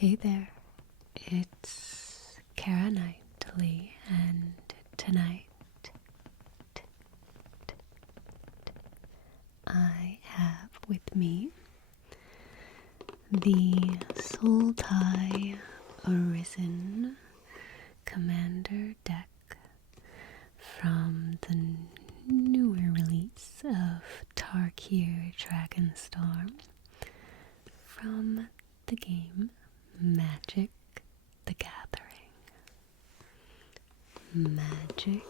Hey there, it's CaraNightly, and tonight I have with me the Sultai Arisen Commander deck from the newer release of Tarkir Dragonstrom from the game Magic the Gathering. Magic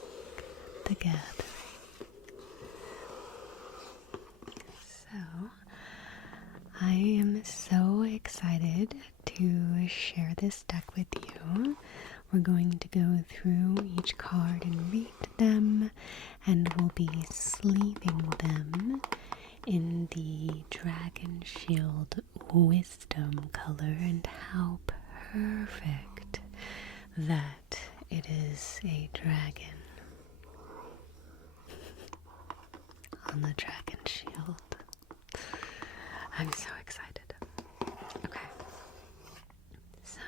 the Gathering. So, I am so excited to share this deck with you. We're going to go through each card and read them, and we'll be sleeving them in the Dragon Shield Wisdom color, and how perfect that it is a dragon on the Dragon Shield. I'm so excited. Okay. So,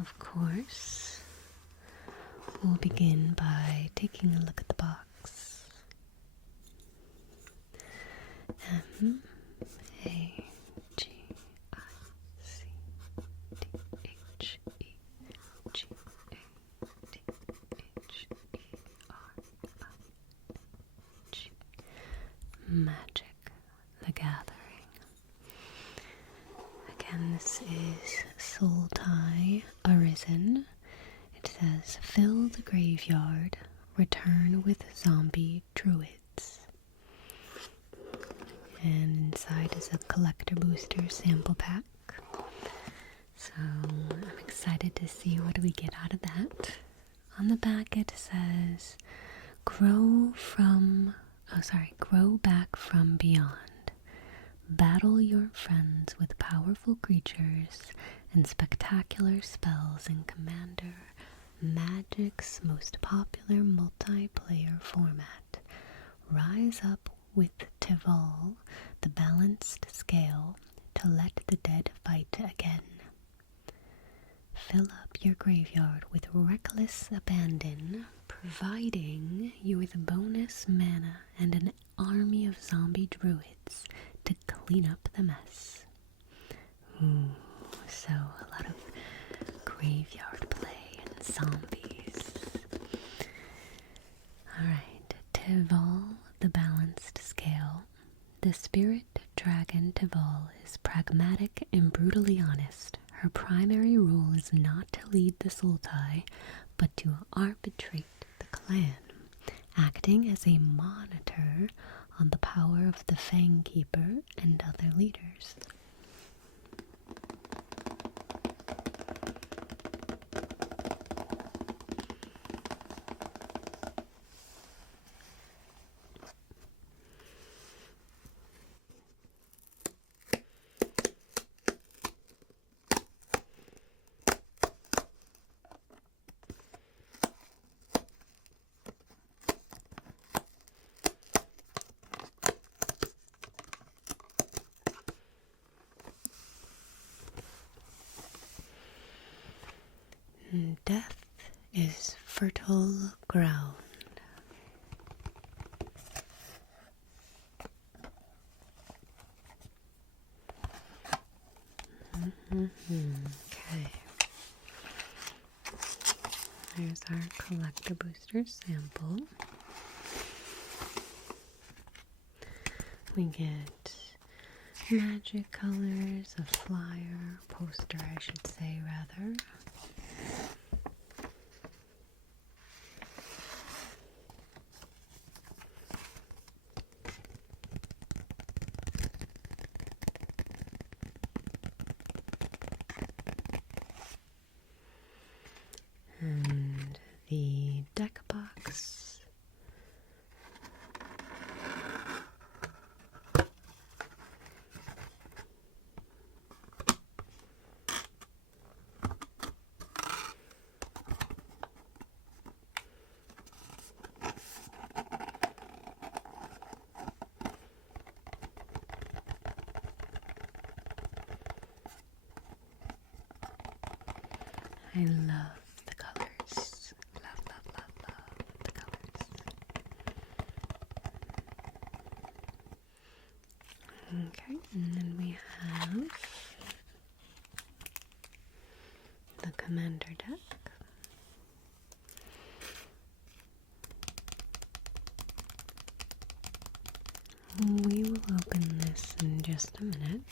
of course, we'll begin by taking a look at the box. Magic the Gathering. Again, this is Sultai Arisen. It says, fill the graveyard, return with zombie druids. And inside is a collector booster sample pack. So I'm excited to see what we get out of that. On the back it says, grow back from beyond. Battle your friends with powerful creatures and spectacular spells in Commander Magic's most popular multiplayer format. Rise up with Tival, the balanced scale, to let the dead fight again. Fill up your graveyard with reckless abandon, providing you with bonus mana and an army of zombie druids to clean up the mess. Ooh, so a lot of graveyard play and zombies. Alright, Tival, the balanced scale. The spirit dragon Tival is pragmatic and brutally honest. Her primary role is not to lead the Sultai, but to arbitrate the clan, acting as a monitor on the power of the Fangkeeper and other leaders. Death is fertile ground. Okay. There's our collector booster sample. We get magic colors, a flyer, poster I should say rather. And the deck box. I love the colors. Love, love, love, love the colors. Okay, and then we have the Commander deck. We will open this in just a minute.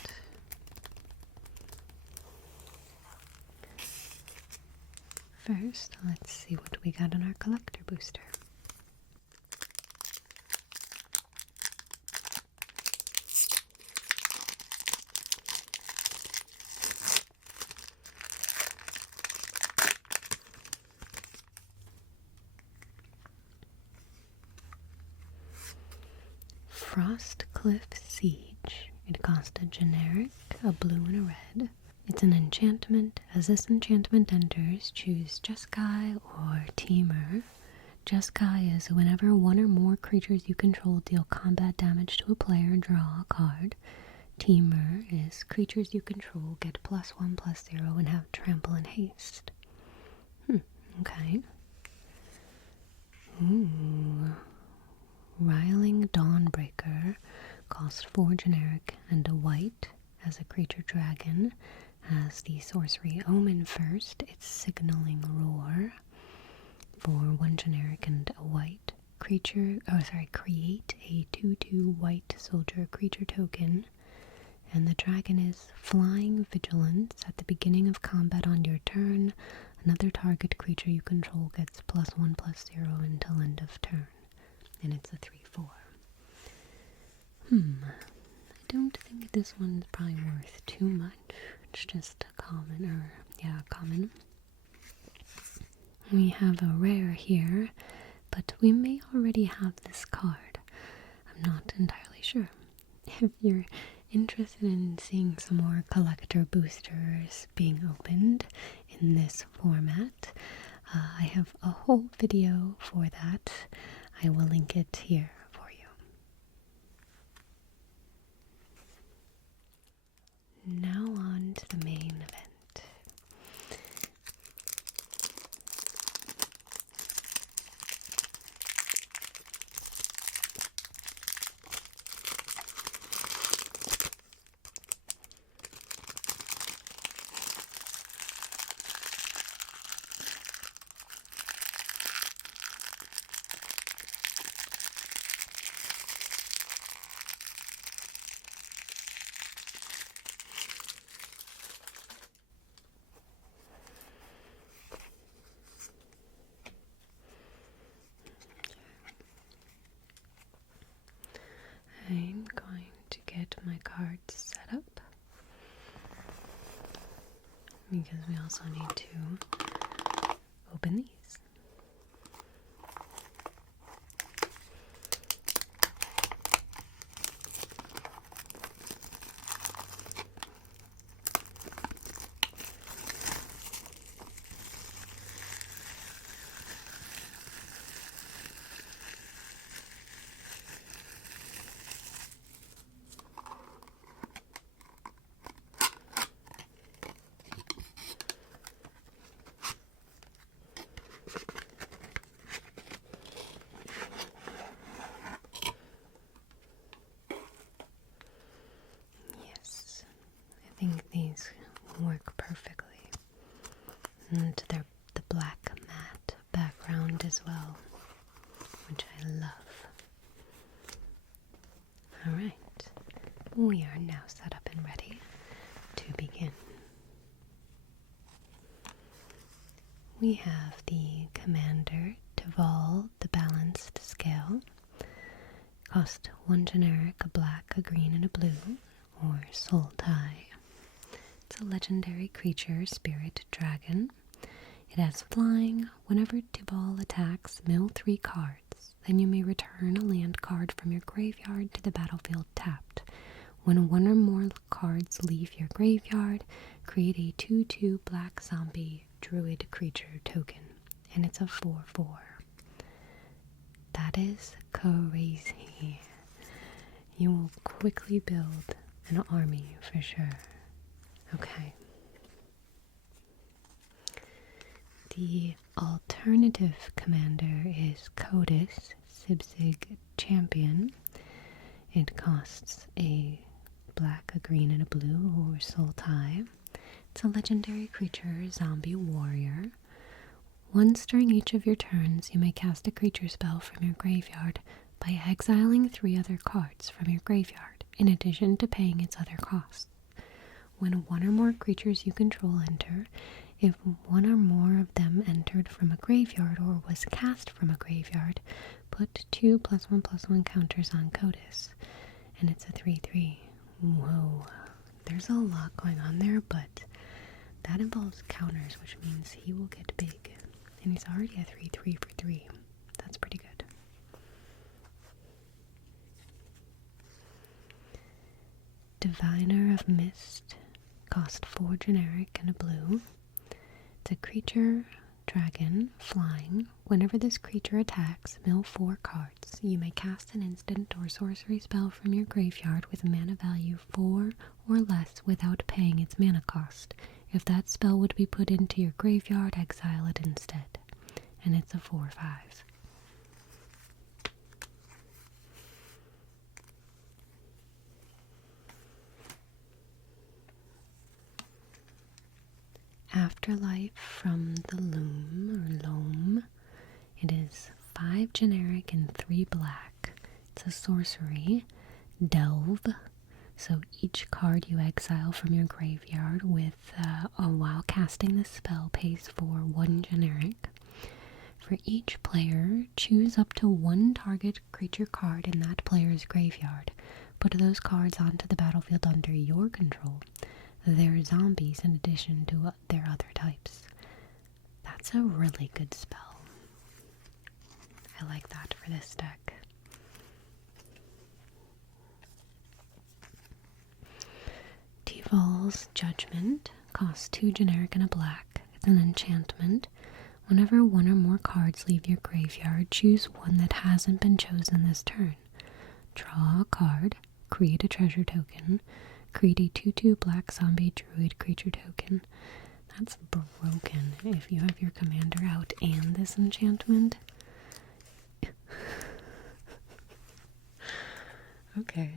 First, let's see what we got in our collector booster. Frostcliff Siege. It cost a generic, a blue and a red. It's an enchantment. As this enchantment enters, choose Jeskai or Teamer. Jeskai is whenever one or more creatures you control deal combat damage to a player, draw a card. Teamer is creatures you control get +1/+0 and have trample and haste. Okay. Ooh. Riling Dawnbreaker costs 4 generic and a white as a creature dragon. Has the sorcery Omen first. It's signaling Roar for 1 generic and a white creature. Create a 2/2 white soldier creature token. And the dragon is Flying Vigilance. At the beginning of combat on your turn, another target creature you control gets +1/+0 until end of turn. And it's a 3/4. I don't think this one's probably worth too much. It's just a common, common. We have a rare here, but we may already have this card. I'm not entirely sure. If you're interested in seeing some more collector boosters being opened in this format, I have a whole video for that. I will link it here for you. Now on to the main event. I'm going to get my cards set up because we also need to open these. I think these work perfectly. And they're the black matte background as well, which I love. Alright, we are now set up and ready to begin. We have the Commander Teval, the Balanced Scale. Cost 1 generic, a black, a green, and a blue, or Sultai. It's a legendary creature, spirit dragon. It has flying. Whenever Teval attacks, mill 3 cards. Then you may return a land card from your graveyard to the battlefield tapped. When 1 or more cards leave your graveyard, create a 2/2 black zombie druid creature token. And it's a 4/4. That is crazy. You will quickly build an army for sure. Okay. The alternative commander is Codis, Sibsig Champion. It costs a black, a green, and a blue, or Sultai. It's a legendary creature, zombie warrior. Once during each of your turns, you may cast a creature spell from your graveyard by exiling 3 other cards from your graveyard, in addition to paying its other costs. When 1 or more creatures you control enter, if 1 or more of them entered from a graveyard or was cast from a graveyard, put 2 +1/+1 counters on Codis. And it's a 3/3. Whoa. There's a lot going on there, but that involves counters, which means he will get big. And he's already a 3/3 for 3. That's pretty good. Diviner of Mist. Cost 4 generic and a blue. It's a creature, dragon, flying. Whenever this creature attacks, mill 4 cards. You may cast an instant or sorcery spell from your graveyard with a mana value 4 or less without paying its mana cost. If that spell would be put into your graveyard, exile it instead. And it's a 4/5. Afterlife from the Loam. It is 5 generic and 3 black. It's a sorcery. Delve. So each card you exile from your graveyard while casting the spell pays for 1 generic. For each player, choose up to 1 target creature card in that player's graveyard. Put those cards onto the battlefield under your control. They're zombies in addition to their other types. That's a really good spell. I like that for this deck. Tival's Judgment costs 2 generic and a black. It's an enchantment. Whenever 1 or more cards leave your graveyard, choose one that hasn't been chosen this turn. Draw a card, create a treasure token, create a 2/2 black zombie druid creature token. That's broken if you have your commander out and this enchantment. Okay.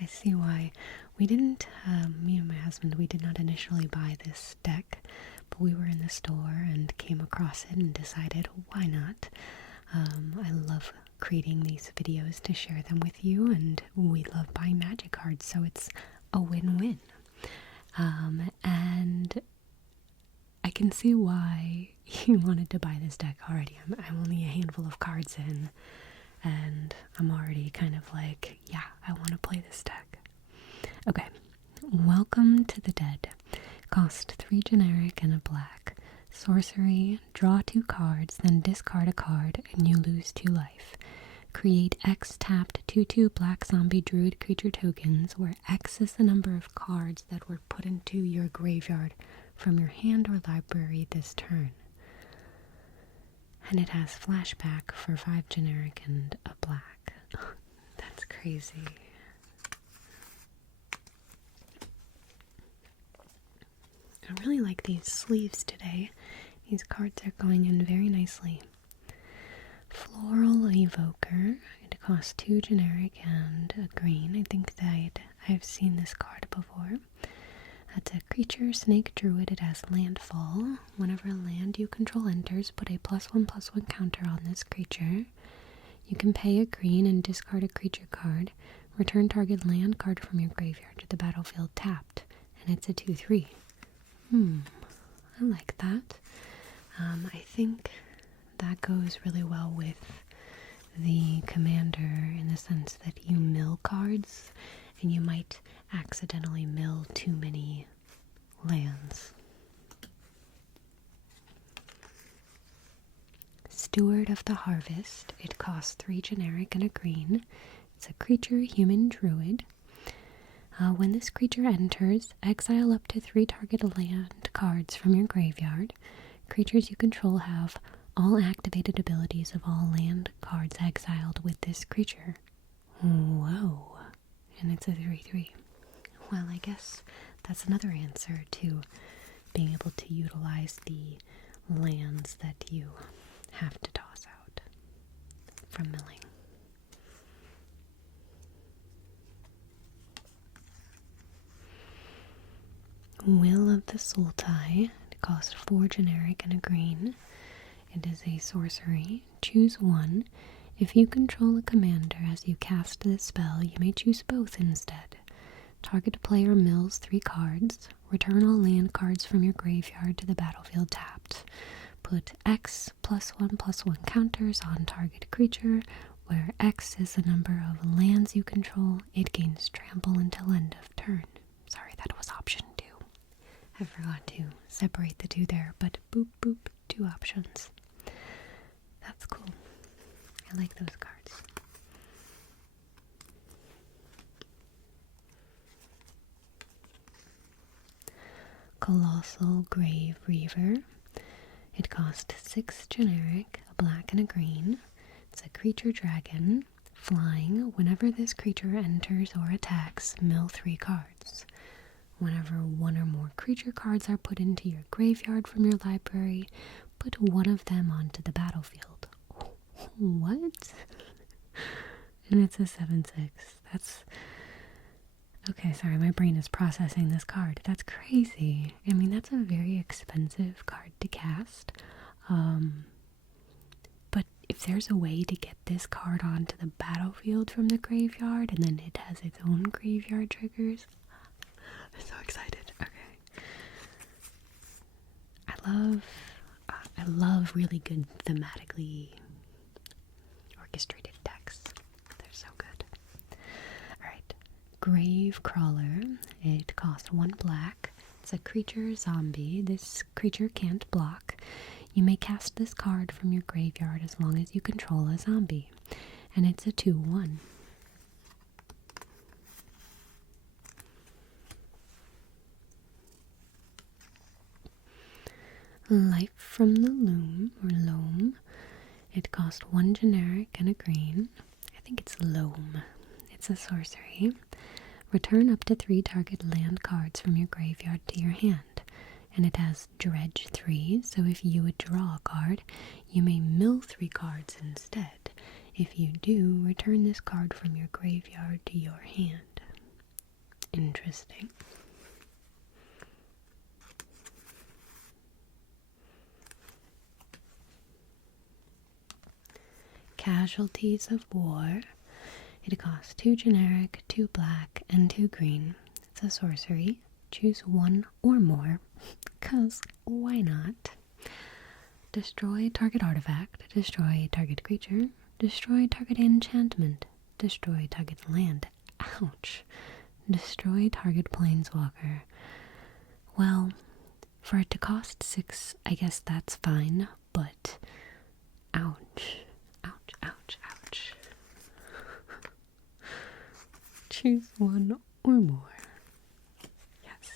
I see why. We didn't, me and my husband, we did not initially buy this deck, but we were in the store and came across it and decided, why not? I love creating these videos to share them with you, and we love buying magic cards, so it's a win-win. And I can see why you wanted to buy this deck already. I'm only a handful of cards in, and I'm already kind of like, yeah, I want to play this deck. Okay, Welcome to the Dead. Cost 3 generic and a black. Sorcery, draw 2 cards, then discard a card, and you lose 2 life. Create X tapped 2/2 black zombie druid creature tokens, where X is the number of cards that were put into your graveyard from your hand or library this turn. And it has flashback for 5 generic and a black. That's crazy. I really like these sleeves today. These cards are going in very nicely. Floral Evoker. It costs 2 generic and a green. I think that I've seen this card before. That's a creature, snake druid. It has landfall. Whenever a land you control enters, put a +1/+1 counter on this creature. You can pay a green and discard a creature card. Return target land card from your graveyard to the battlefield tapped. And it's a 2/3. I like that. I think that goes really well with the commander in the sense that you mill cards and you might accidentally mill too many lands. Steward of the Harvest. It costs 3 generic and a green. It's a creature, human druid. When this creature enters, exile up to 3 target land cards from your graveyard. Creatures you control have all activated abilities of all land cards exiled with this creature. Whoa. And it's a 3/3. Well, I guess that's another answer to being able to utilize the lands that you have to toss out from milling. Will of the Sultai. It costs 4 generic and a green. It is a sorcery. Choose one. If you control a commander as you cast this spell, you may choose both instead. Target player mills 3 cards. Return all land cards from your graveyard to the battlefield tapped. Put X +1/+1 counters on target creature. Where X is the number of lands you control, it gains trample until end of turn. Sorry, that was option 2. I forgot to separate the 2 there, but boop boop, 2 options. That's cool. I like those cards. Colossal Grave Reaver. It costs 6 generic, a black and a green. It's a creature dragon. Flying. Whenever this creature enters or attacks, mill 3 cards. Whenever 1 or more creature cards are put into your graveyard from your library, put one of them onto the battlefield. What? And it's a 7/6. That's... Okay, sorry, my brain is processing this card. That's crazy. I mean, that's a very expensive card to cast. But if there's a way to get this card onto the battlefield from the graveyard, and then it has its own graveyard triggers, I'm so excited. Okay. I love really good thematically orchestrated decks. They're so good. Alright. Grave Crawler. It costs 1 black. It's a creature zombie. This creature can't block. You may cast this card from your graveyard as long as you control a zombie. And it's a 2/1. Life from the Loam, or Loam. It costs 1 generic and a green. I think it's Loam. It's a sorcery. Return up to 3 target land cards from your graveyard to your hand. And it has Dredge 3, so if you would draw a card, you may mill 3 cards instead. If you do, return this card from your graveyard to your hand. Interesting. Casualties of War. It costs 2 generic, 2 black, and 2 green. It's a sorcery. Choose 1 or more, because why not? Destroy target artifact, destroy target creature, destroy target enchantment, destroy target land. Ouch. Destroy target planeswalker. Well, for it to cost 6, I guess that's fine, but ouch. Ouch, ouch, ouch. Choose 1 or more. Yes.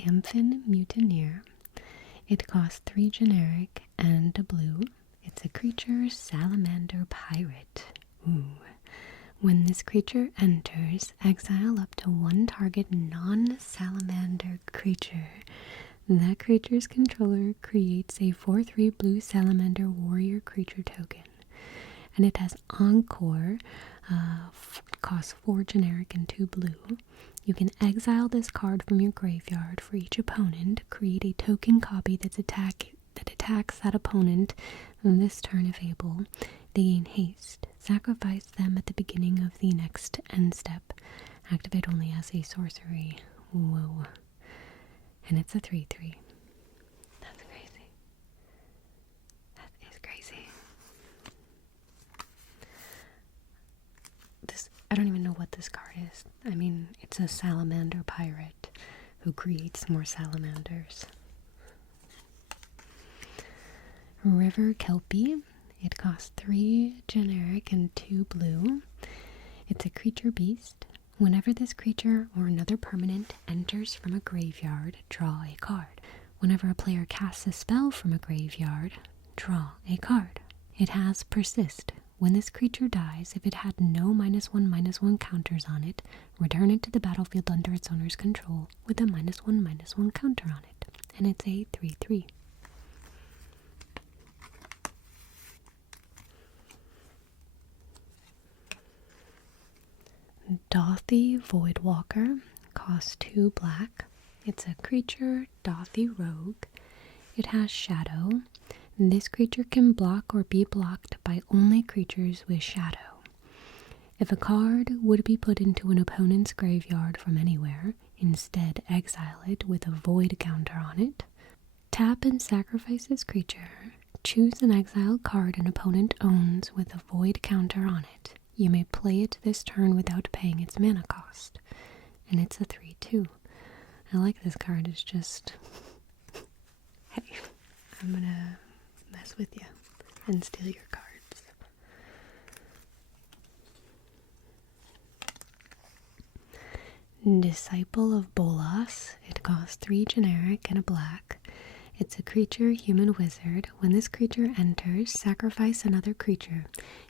Amphin Mutineer. It costs 3 generic and a blue. It's a creature salamander pirate. Ooh. When this creature enters, exile up to 1 target non-salamander creature. That creature's controller creates a 4/3 blue salamander warrior creature token. And it has Encore, costs 4 generic and 2 blue. You can exile this card from your graveyard for each opponent, create a token copy that attacks that opponent on this turn if able. They gain haste. Sacrifice them at the beginning of the next end step. Activate only as a sorcery. Whoa. And it's a 3/3. That's crazy. That is crazy. I don't even know what this card is. I mean, it's a salamander pirate who creates more salamanders. River Kelpie. It costs 3 generic and 2 blue. It's a creature beast. Whenever this creature or another permanent enters from a graveyard, draw a card. Whenever a player casts a spell from a graveyard, draw a card. It has Persist. When this creature dies, if it had no -1/-1 counters on it, return it to the battlefield under its owner's control with a -1/-1 counter on it. And it's a 3/3. Dothy Voidwalker costs 2 black. It's a creature, Dothy Rogue. It has Shadow. This creature can block or be blocked by only creatures with Shadow. If a card would be put into an opponent's graveyard from anywhere, instead exile it with a void counter on it. Tap and sacrifice this creature. Choose an exiled card an opponent owns with a void counter on it. You may play it this turn without paying its mana cost. And it's a 3/2. I like this card. It's just, hey, I'm gonna mess with you and steal your cards. Disciple of Bolas. It costs 3 generic and a black. It's a creature, human wizard. When this creature enters, sacrifice another creature.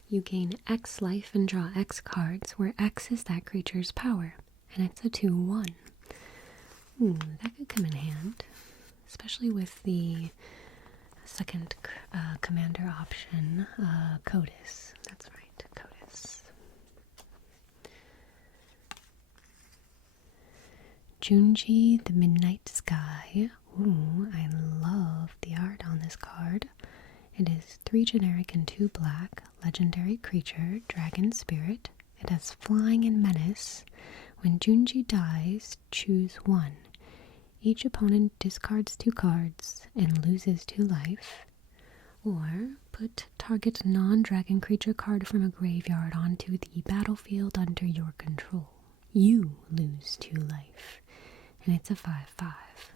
You gain X life and draw X cards, where X is that creature's power. And it's a 2/1. Ooh, that could come in hand. Especially with the second commander option, Codis. That's right, Codis. Junji, the Midnight Sky. Ooh, I love the art on this card. It is 3 generic and 2 black, legendary creature, dragon spirit. It has flying and menace. When Junji dies, choose 1. Each opponent discards 2 cards and loses 2 life. Or put target non-dragon creature card from a graveyard onto the battlefield under your control. You lose 2 life. And it's a 5/5.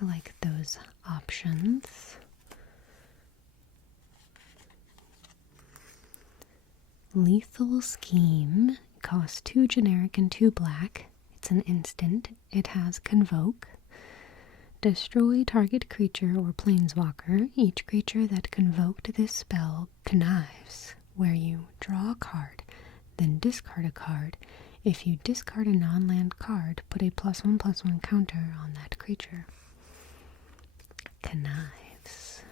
I like those options. Lethal Scheme costs 2 generic and 2 black. It's an instant. It has Convoke. Destroy target creature or planeswalker. Each creature that convoked this spell connives, where you draw a card, then discard a card. If you discard a non-land card, put a +1/+1 counter on that creature. Connives.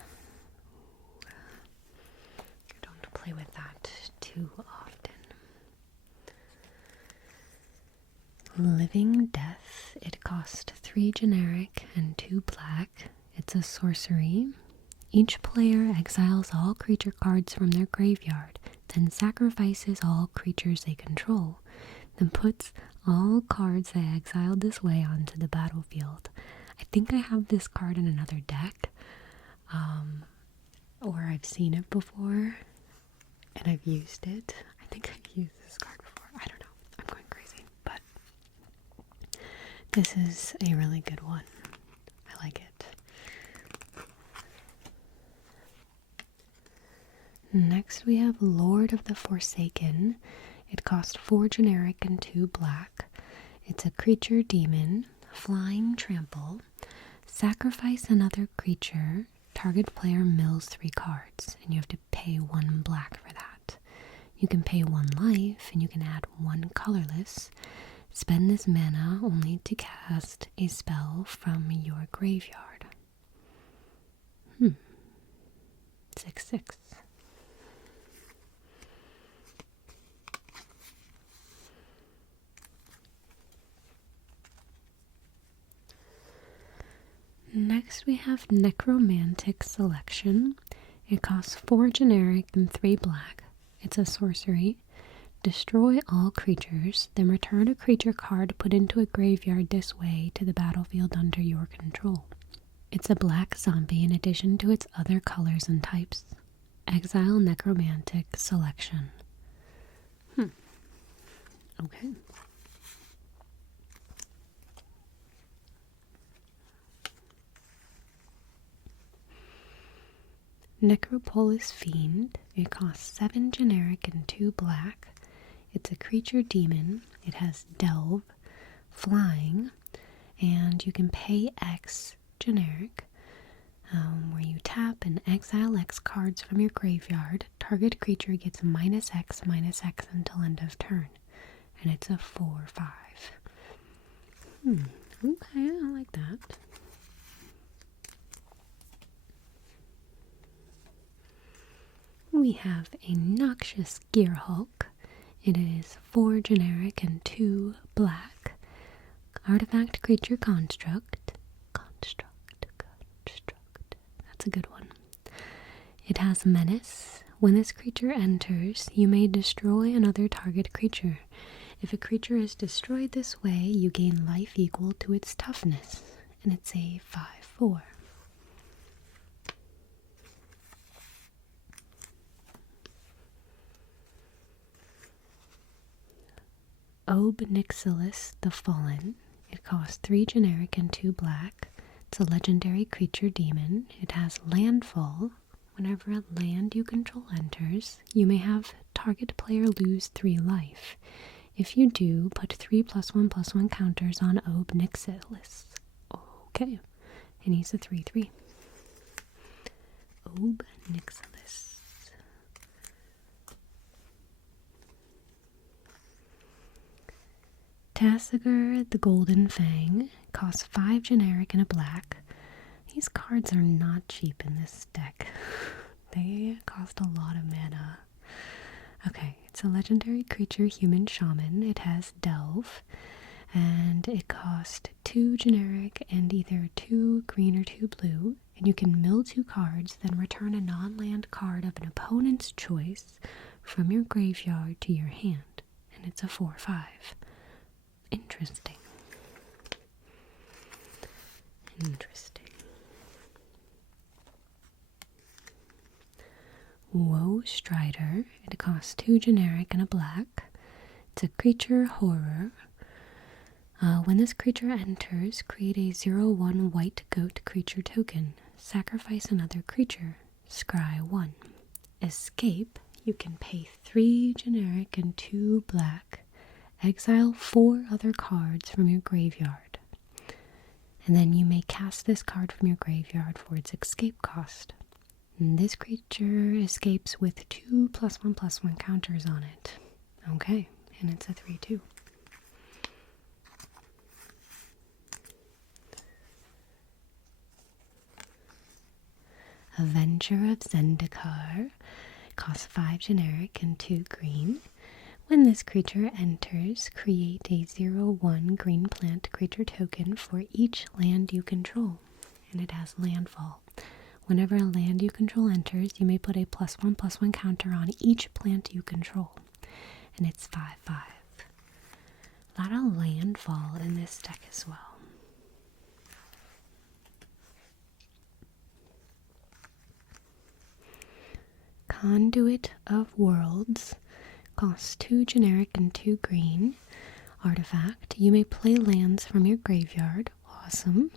I don't play with that too often. Living Death. It costs 3 generic and 2 black. It's a sorcery. Each player exiles all creature cards from their graveyard, then sacrifices all creatures they control, then puts all cards they exiled this way onto the battlefield. I think I have this card in another deck, or I've seen it before, and I've used it. I think I've used this card before. I don't know. I'm going crazy, but this is a really good one. I like it. Next we have Lord of the Forsaken. It costs 4 generic and 2 black. It's a creature demon, flying trample. Sacrifice another creature. Target player mills 3 cards, and you have to pay 1 black for that. You can pay 1 life, and you can add 1 colorless. Spend this mana only to cast a spell from your graveyard. 6/6. Next we have Necromantic Selection. It costs 4 generic and 3 black. It's a sorcery. Destroy all creatures, then return a creature card put into a graveyard this way to the battlefield under your control. It's a black zombie in addition to its other colors and types. Exile Necromantic Selection. Okay. Necropolis Fiend. It costs 7 generic and 2 black. It's a creature demon. It has Delve, flying, and you can pay X generic. where you tap and exile X cards from your graveyard. Target creature gets -X until end of turn. And it's a 4/5. Okay, I like that. We have a Noxious Gearhulk. It is 4 generic and 2 black. Artifact creature construct. That's a good one. It has menace. When this creature enters, you may destroy another target creature. If a creature is destroyed this way, you gain life equal to its toughness. And it's a 5/4. Obnixilis the Fallen. It costs 3 generic and 2 black. It's a legendary creature demon. It has landfall. Whenever a land you control enters, you may have target player lose 3 life. If you do, put 3 +1/+1 counters on Obnixilis. Okay, and he's a 3/3. Obnixilis. Tassiger the Golden Fang costs 5 generic and a black. These cards are not cheap in this deck. They cost a lot of mana. Okay, it's a legendary creature human shaman. It has Delve, and it costs 2 generic and either 2 green or 2 blue. And you can mill 2 cards, then return a non-land card of an opponent's choice from your graveyard to your hand. And it's a 4/5. Interesting. Woe Strider. It costs 2 generic and a black. It's a creature horror. When this creature enters, create a 0/1 white goat creature token. Sacrifice another creature. Scry 1. Escape. You can pay 3 generic and 2 black. Exile 4 other cards from your graveyard. And then you may cast this card from your graveyard for its escape cost. And this creature escapes with 2 +1/+1 counters on it. Okay, and it's a 3/2. Avenger of Zendikar costs 5 generic and 2 green. When this creature enters, create a 0/1 green plant creature token for each land you control. And it has landfall. Whenever a land you control enters, you may put a +1/+1 counter on each plant you control. And it's 5/5. A lot of landfall in this deck as well. Conduit of Worlds. Costs 2 generic and 2 green. Artifact. You may play lands from your graveyard. Awesome.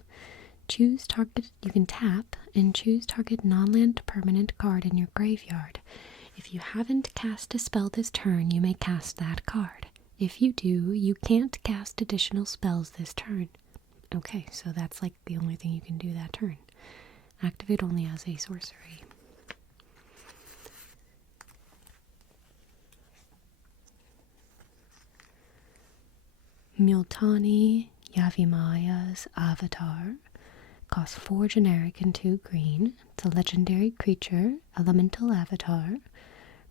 Choose target. You can tap and choose target non-land permanent card in your graveyard. If you haven't cast a spell this turn, you may cast that card. If you do, you can't cast additional spells this turn. Okay, so that's like the only thing you can do that turn. Activate only as a sorcery. Multani Yavimaya's Avatar. Costs 4 generic and 2 green. It's a legendary creature, elemental avatar.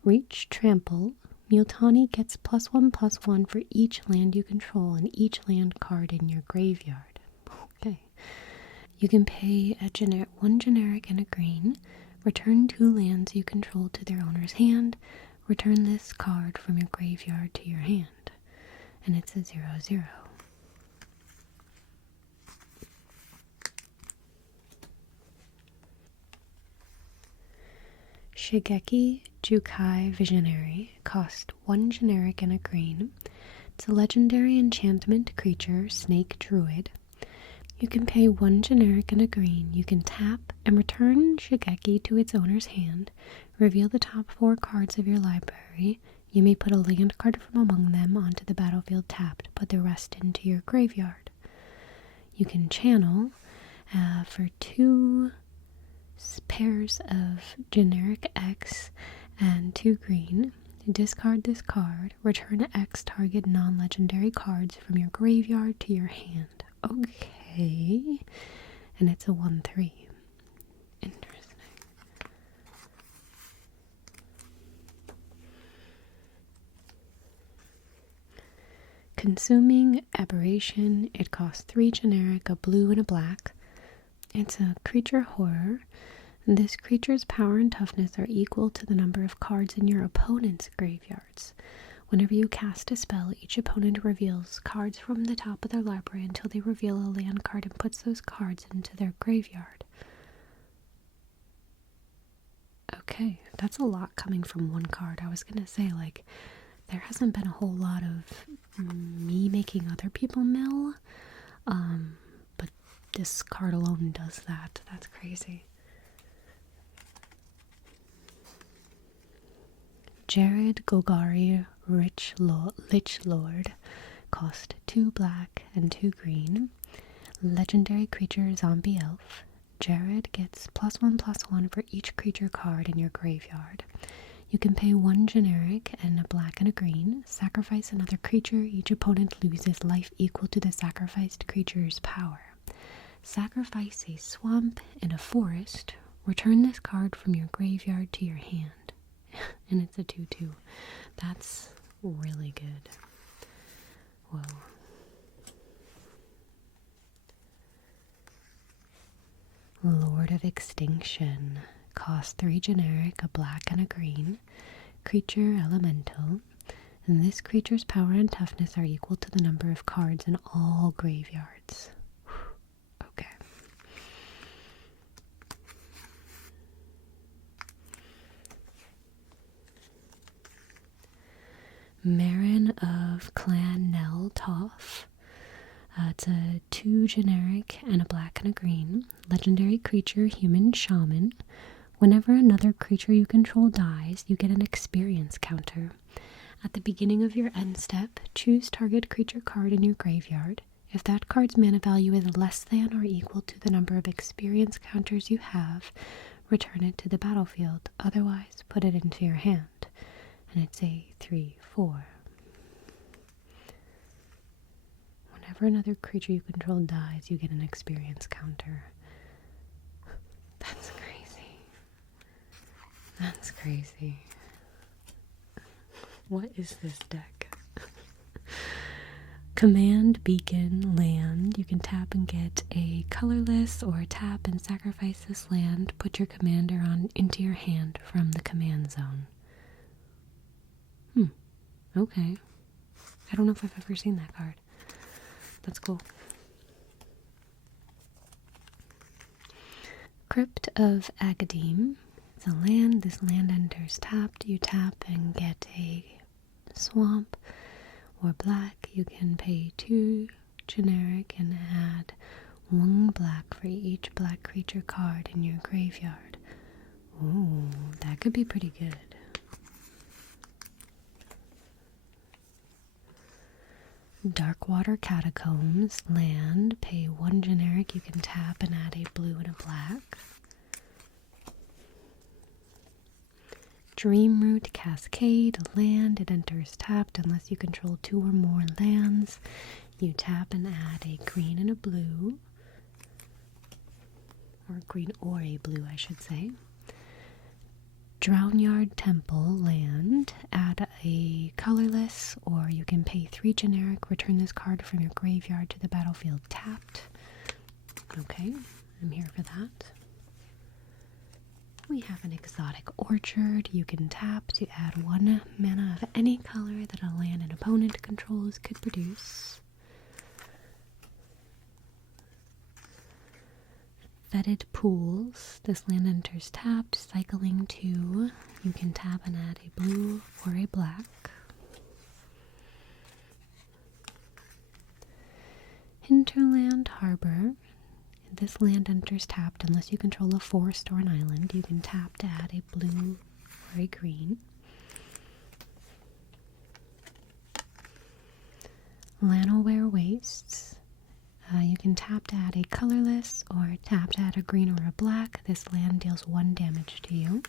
Reach, trample. Multani gets +1/+1 for each land you control and each land card in your graveyard. Okay. You can pay a 1 generic and a green. Return 2 lands you control to their owner's hand. Return this card from your graveyard to your hand. And it's a 0/0. Shigeki Jukai Visionary. Cost 1 generic and a green. It's a legendary enchantment creature, snake druid. You can pay 1 generic and a green. You can tap and return Shigeki to its owner's hand. Reveal the top 4 cards of your library. You may put a land card from among them onto the battlefield tapped. Put the rest into your graveyard. You can channel for 2 pairs of generic X and 2 green. Discard this card. Return X target non-legendary cards from your graveyard to your hand. Okay. And it's a 1/3. Interesting. Consuming Aberration. It costs 3 generic, a blue, and a black. It's a creature horror. This creature's power and toughness are equal to the number of cards in your opponent's graveyards. Whenever you cast a spell, each opponent reveals cards from the top of their library until they reveal a land card and puts those cards into their graveyard. Okay, that's a lot coming from one card. I was gonna say, like, there hasn't been a whole lot of me making other people mill, but this card alone does that. That's crazy. Jared Gogari Lich Lord, cost 2 black and 2 green. Legendary creature zombie elf. Jared gets +1/+1 for each creature card in your graveyard. You can pay 1 generic and a black and a green. Sacrifice another creature. Each opponent loses life equal to the sacrificed creature's power. Sacrifice a swamp and a forest. Return this card from your graveyard to your hand. And it's a 2/2. That's really good. Whoa. Lord of Extinction. Cost 3 generic, a black, and a green. Creature elemental. And this creature's power and toughness are equal to the number of cards in all graveyards. Okay. Marin of Clan Nell Toff. It's a 2 generic and a black and a green. Legendary creature, human shaman. Whenever another creature you control dies, you get an experience counter. At the beginning of your end step, choose target creature card in your graveyard. If that card's mana value is less than or equal to the number of experience counters you have, return it to the battlefield. Otherwise, put it into your hand. And it's a 3/4. Whenever another creature you control dies, you get an experience counter. That's crazy. That's crazy. What is this deck? Command Beacon land. You can tap and get a colorless, or tap and sacrifice this land. Put your commander into your hand from the command zone. Okay. I don't know if I've ever seen that card. That's cool. Crypt of Agadim. It's a land. This land enters tapped. You tap and get a swamp or black. You can pay 2 generic and add 1 black for each black creature card in your graveyard. Ooh, that could be pretty good. Darkwater Catacombs, land, pay 1 generic, you can tap and add a blue and a black. Dreamroot Cascade, land, it enters tapped unless you control 2 or more lands. You tap and add a green and a blue, or green or a blue I should say. Drownyard Temple, land, add a colorless, or you can pay 3 generic, return this card from your graveyard to the battlefield tapped. Okay, I'm here for that. We have an Exotic Orchard. You can tap to add 1 mana of any color that a land an opponent controls could produce. Fetid Pools. This land enters tapped, cycling 2. You can tap and add a blue or a black. Hinterland Harbor. This land enters tapped unless you control a forest or an island. You can tap to add a blue or a green. Lanoware Wastes. You can tap to add a colorless or tap to add a green or a black. This land deals 1 damage to you.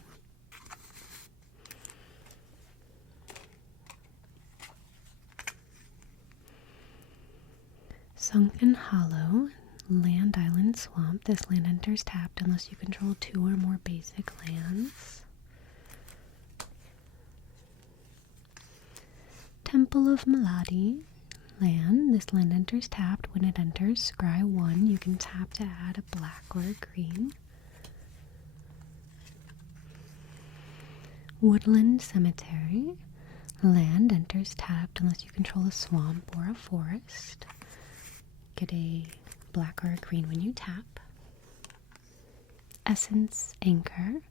Sunken Hollow, Land, Island, Swamp. This land enters tapped unless you control 2 or more basic lands. Temple of Maladi, land. This land enters tapped. When it enters, scry 1. You can tap to add a black or a green. Woodland Cemetery, land enters tapped unless you control a swamp or a forest. Get a black or a green when you tap. Essence Anchor,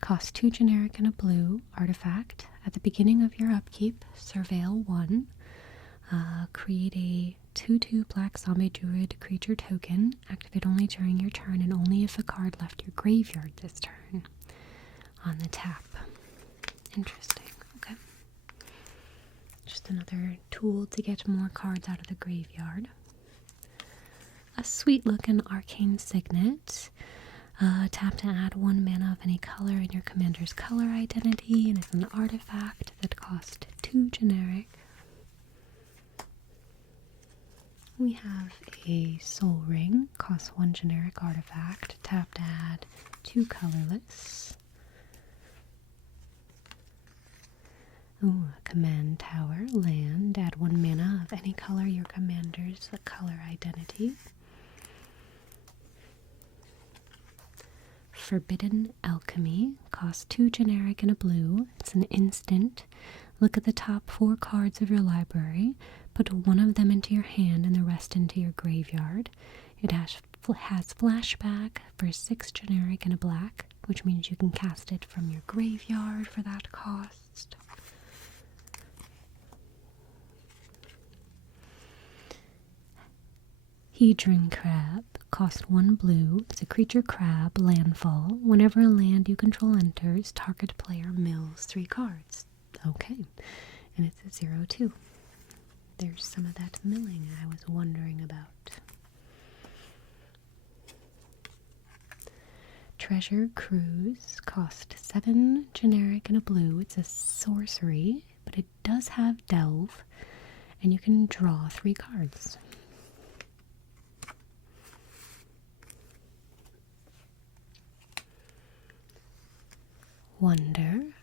cost 2 generic and a blue artifact. At the beginning of your upkeep, surveil 1. Create a 2/2 black zombie druid creature token. Activate only during your turn and only if a card left your graveyard this turn. On the tap. Interesting. Okay. Just another tool to get more cards out of the graveyard. A sweet looking arcane signet. Tap to add 1 mana of any color in your commander's color identity, and it's an artifact that costs 2 generic. We have a soul ring, costs 1 generic artifact. Tap to add 2 colorless. Ooh, a command tower, land, add 1 mana of any color your commander's color identity. Forbidden Alchemy, costs 2 generic and a blue. It's an instant. Look at the top 4 cards of your library. Put 1 of them into your hand and the rest into your graveyard. It has flashback for 6 generic and a black, which means you can cast it from your graveyard for that cost. Hedron Crab, cost 1 blue. It's a creature crab, landfall. Whenever a land you control enters, target player mills 3 cards. Okay, and it's a 0/2. There's some of that milling I was wondering about. Treasure Cruise, cost 7 generic and a blue. It's a sorcery, but it does have delve, and you can draw 3 cards. Wonder,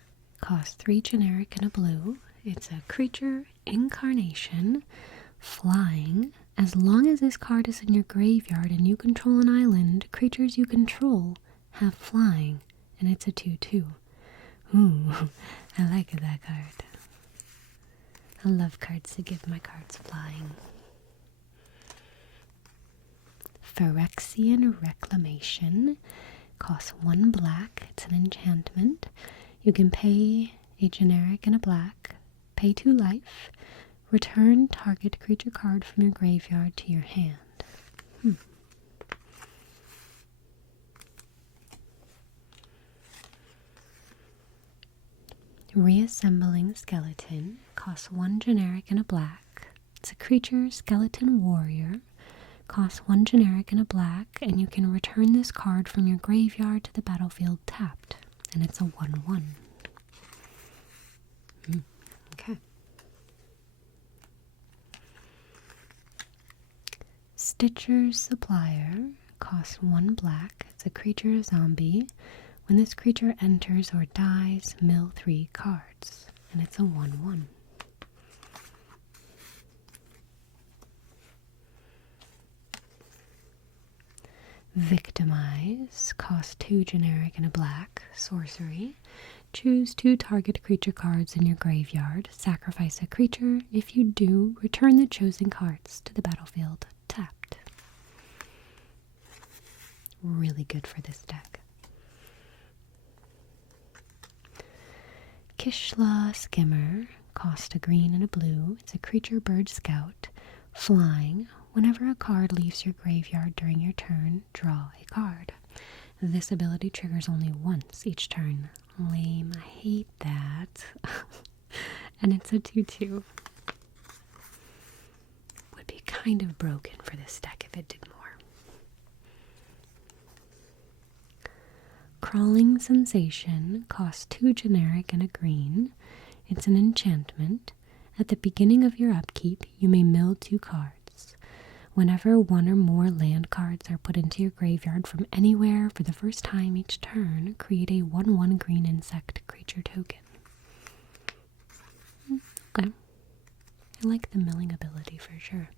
costs 3 generic and a blue. It's a creature incarnation, flying. As long as this card is in your graveyard and you control an island, creatures you control have flying, and it's a 2/2. Ooh, I like that card. I love cards that give my cards flying. Phyrexian Reclamation, costs 1 black. It's an enchantment. You can pay a generic and a black, pay 2 life, return target creature card from your graveyard to your hand. Reassembling Skeleton, costs 1 generic and a black. It's a creature skeleton warrior. Costs 1 generic and a black, and you can return this card from your graveyard to the battlefield tapped, and it's a 1/1. Okay. Stitcher's Supplier, costs 1 black. It's a creature zombie. When this creature enters or dies, mill 3 cards, and it's a 1/1. Victimize, cost 2 generic and a black, sorcery. Choose 2 target creature cards in your graveyard. Sacrifice a creature. If you do, return the chosen cards to the battlefield tapped. Really good for this deck. Kishla Skimmer, cost a green and a blue. It's a creature bird scout, flying. Whenever a card leaves your graveyard during your turn, draw a card. This ability triggers only once each turn. Lame, I hate that. And it's a 2/2. Would be kind kind of broken for this deck if it did more. Crawling Sensation costs 2 generic and a green. It's an enchantment. At the beginning of your upkeep, you may mill 2 cards. Whenever 1 or more land cards are put into your graveyard from anywhere for the first time each turn, create a 1/1 green insect creature token. Okay. I like the milling ability for sure.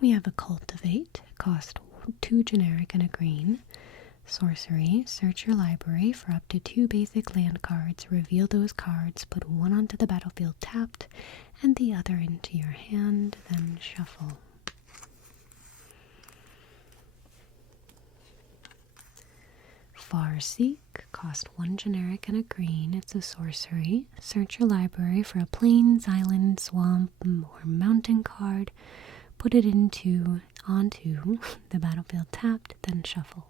We have a Cultivate. It costs 2 generic and a green. Sorcery. Search your library for up to 2 basic land cards. Reveal those cards. Put 1 onto the battlefield tapped and the other into your hand. Then shuffle. Farseek. Cost 1 generic and a green. It's a sorcery. Search your library for a plains, island, swamp, or mountain card. Put it onto the battlefield tapped, then shuffle.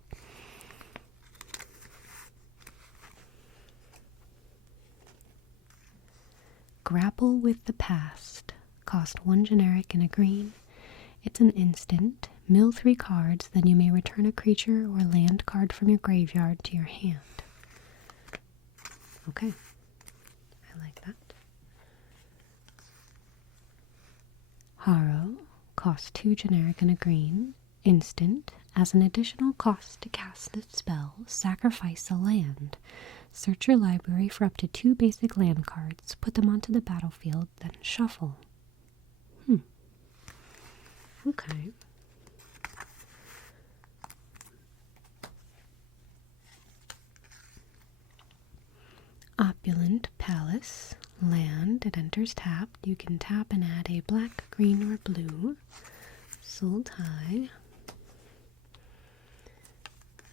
Grapple with the Past. Cost 1 generic and a green. It's an instant. Mill 3 cards, then you may return a creature or land card from your graveyard to your hand. Okay. I like that. Harrow. Cost 2 generic and a green. Instant. As an additional cost to cast this spell, sacrifice a land. Search your library for up to 2 basic land cards. Put them onto the battlefield, then shuffle. Okay. Opulent Palace. Land. It enters tapped. You can tap and add a black, green, or blue. Sultai.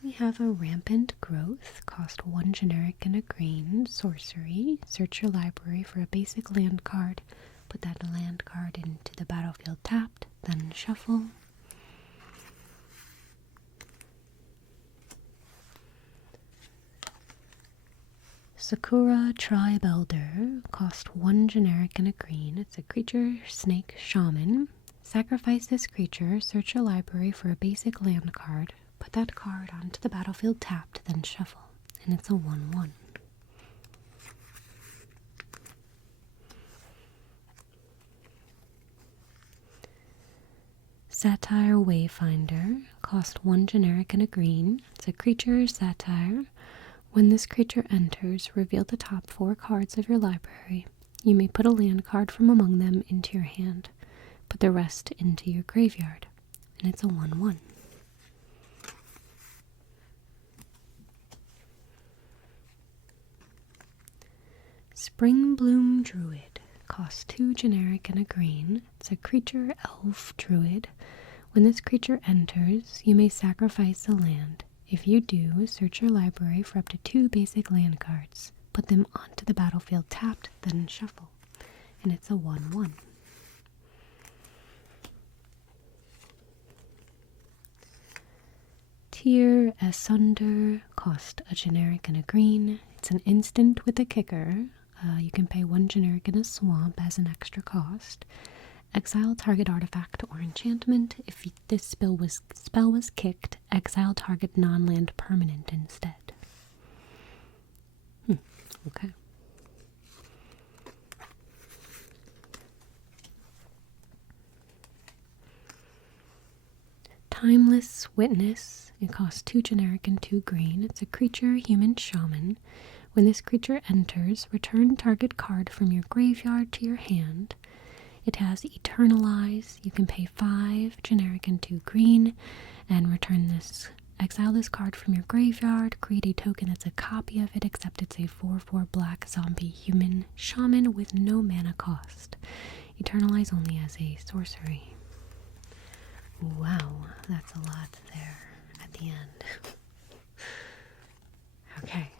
We have a Rampant Growth. Cost 1 generic and a green. Sorcery. Search your library for a basic land card. Put that land card into the battlefield tapped, then shuffle. Sakura Tribe Elder. Cost 1 generic and a green. It's a creature, snake, shaman. Sacrifice this creature. Search your library for a basic land card. Put that card onto the battlefield tapped, then shuffle. And it's a 1/1. Satire Wayfinder. Cost 1 generic and a green. It's a creature, satire. When this creature enters, reveal the top 4 cards of your library. You may put a land card from among them into your hand. Put the rest into your graveyard. And it's a 1/1. Spring Bloom Druid. Costs 2 generic and a green. It's a creature, elf, druid. When this creature enters, you may sacrifice a land. If you do, search your library for up to 2 basic land cards. Put them onto the battlefield tapped, then shuffle. And it's a 1/1. Tear Asunder. Cost a generic and a green. It's an instant with a kicker. You can pay 1 generic in a swamp as an extra cost. Exile target artifact or enchantment. If this spell was kicked, exile target non-land permanent instead. Okay. Timeless Witness. It costs 2 generic and 2 green. It's a creature, human shaman. When this creature enters, return target card from your graveyard to your hand. It has Eternalize. You can pay 5 generic and 2 green and exile this card from your graveyard. Create a token that's a copy of it, except it's a 4/4 black zombie human shaman with no mana cost. Eternalize only as a sorcery. Wow, that's a lot there at the end. Okay.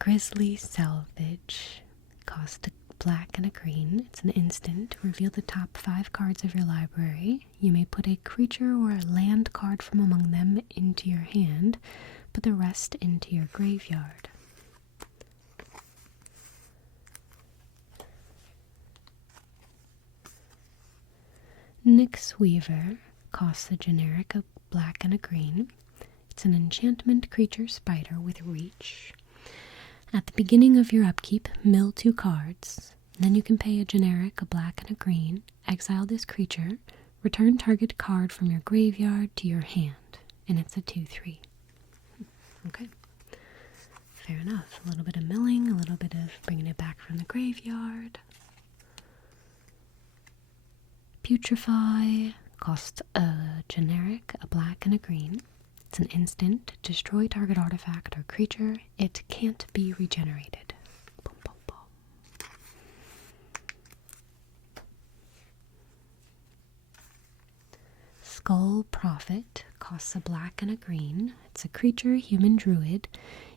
Grizzly Salvage. Cost a black and a green. It's an instant. Reveal the top 5 cards of your library. You may put a creature or a land card from among them into your hand. Put the rest into your graveyard. Nyx Weaver costs a generic, a black and a green. It's an enchantment creature spider with reach. At the beginning of your upkeep, mill 2 cards. Then you can pay a generic, a black and a green, exile this creature, return target card from your graveyard to your hand, and it's a 2/3. Okay. Fair enough. A little bit of milling, a little bit of bringing it back from the graveyard. Putrefy costs a generic, a black, and a green. It's an instant. Destroy target artifact or creature. It can't be regenerated. Boom, boom, boom. Skull Prophet costs a black and a green. It's a creature, human druid.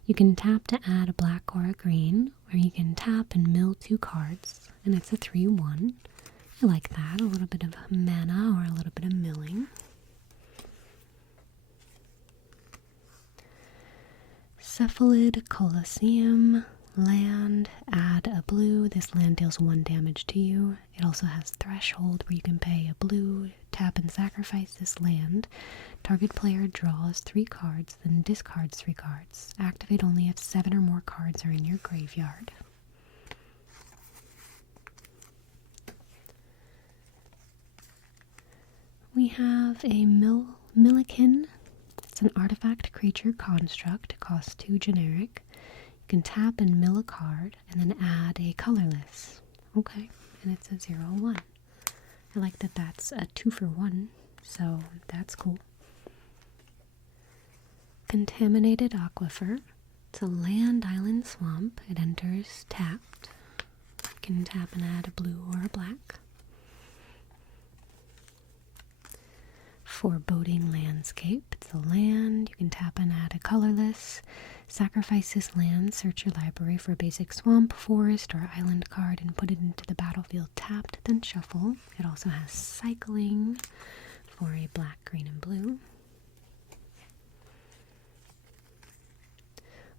You can tap to add a black or a green, or you can tap and mill 2 cards, and it's a 3/1. I like that, a little bit of mana or a little bit of milling. Cephalid Colosseum, land, add a blue. This land deals 1 damage to you. It also has Threshold, where you can pay a blue, tap and sacrifice this land. Target player draws 3 cards, then discards 3 cards. Activate only if 7 or more cards are in your graveyard. We have a Milliken. It's an artifact creature construct. It costs 2 generic. You can tap and mill a card and then add a colorless. Okay, and it's a 0/1. I like that that's a 2-for-1, so that's cool. Contaminated Aquifer. It's a land, island, swamp. It enters tapped. You can tap and add a blue or a black. Foreboding Landscape. It's a land. You can tap and add a colorless. Sacrifice this land, search your library for a basic swamp, forest, or island card and put it into the battlefield tapped, then shuffle. It also has cycling for a black, green, and blue.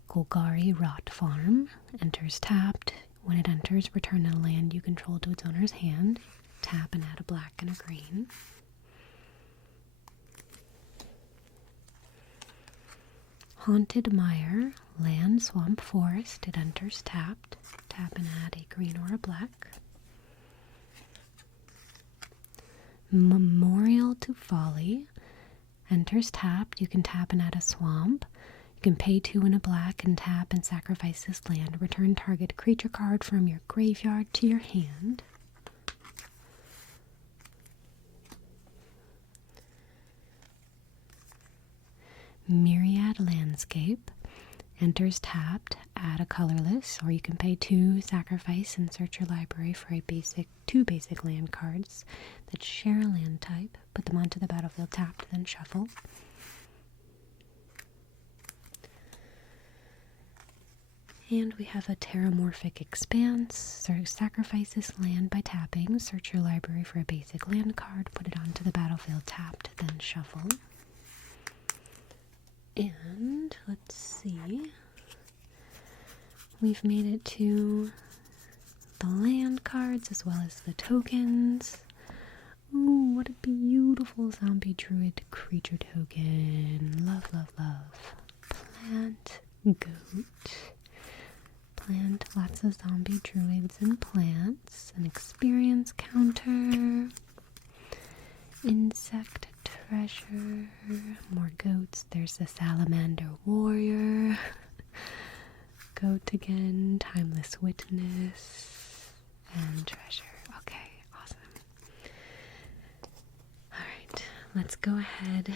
Golgari Rot Farm. Enters tapped. When it enters, return a land you control to its owner's hand. Tap and add a black and a green. Haunted Mire, land, swamp, forest. It enters tapped. Tap and add a green or a black. Memorial to Folly. Enters tapped. You can tap and add a swamp. You can pay 2 and a black and tap and sacrifice this land. Return target creature card from your graveyard to your hand. Myriad Landscape. Enters tapped, add a colorless, or you can pay 2, sacrifice, and search your library for a 2 basic land cards that share a land type. Put them onto the battlefield tapped, then shuffle. And we have a Terramorphic Expanse. Sacrifice this land by tapping, search your library for a basic land card, put it onto the battlefield tapped, then shuffle. And let's see, we've made it to the land cards as well as the tokens. Ooh, what a beautiful zombie druid creature token. Love, love, love. Plant goat. Plant, lots of zombie druids and plants. An experience counter. Insect treasure, more goats. There's the salamander warrior. Goat again, timeless witness, and treasure. Okay, awesome. Alright, let's go ahead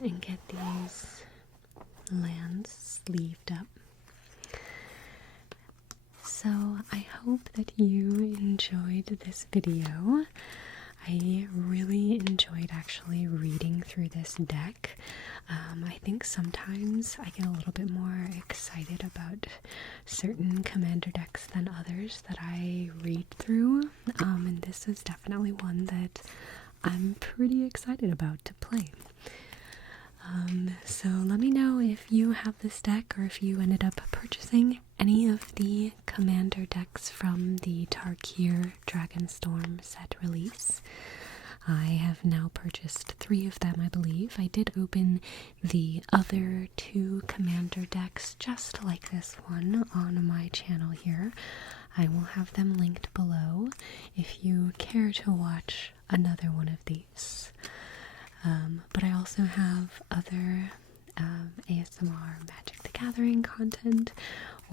and get these lands sleeved up. So I hope that you enjoyed this video. I really enjoyed actually reading through this deck. I think sometimes I get a little bit more excited about certain commander decks than others that I read through, and this is definitely one that I'm pretty excited about to play. So let me know if you have this deck or if you ended up purchasing any of the commander decks from the Tarkir Dragonstrom set release. I have now purchased 3 of them, I believe. I did open the other 2 commander decks just like this one on my channel here. I will have them linked below if you care to watch another one of these. But I also have other ASMR Magic the Gathering content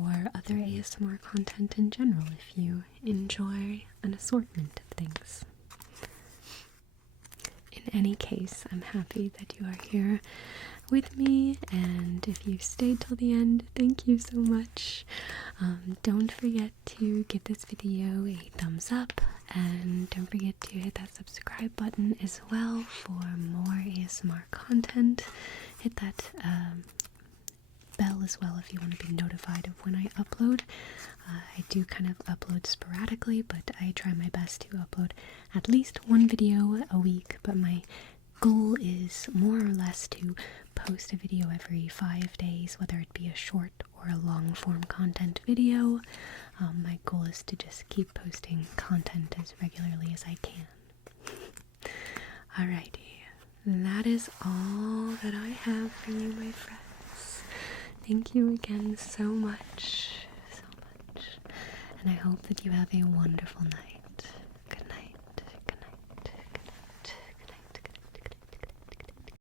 or other ASMR content in general if you enjoy an assortment of things. In any case, I'm happy that you are here with me, and if you've stayed till the end, thank you so much. Don't forget to give this video a thumbs up, and don't forget to hit that subscribe button as well for more ASMR content. Hit that bell as well if you want to be notified of when I upload. I do kind of upload sporadically, but I try my best to upload at least 1 video a week, but my goal is more or less to post a video every 5 days, whether it be a short or a long form content video. My goal is to just keep posting content as regularly as I can. Alrighty, that is all that I have for you, my friends. Thank you again so much, and I hope that you have a wonderful night.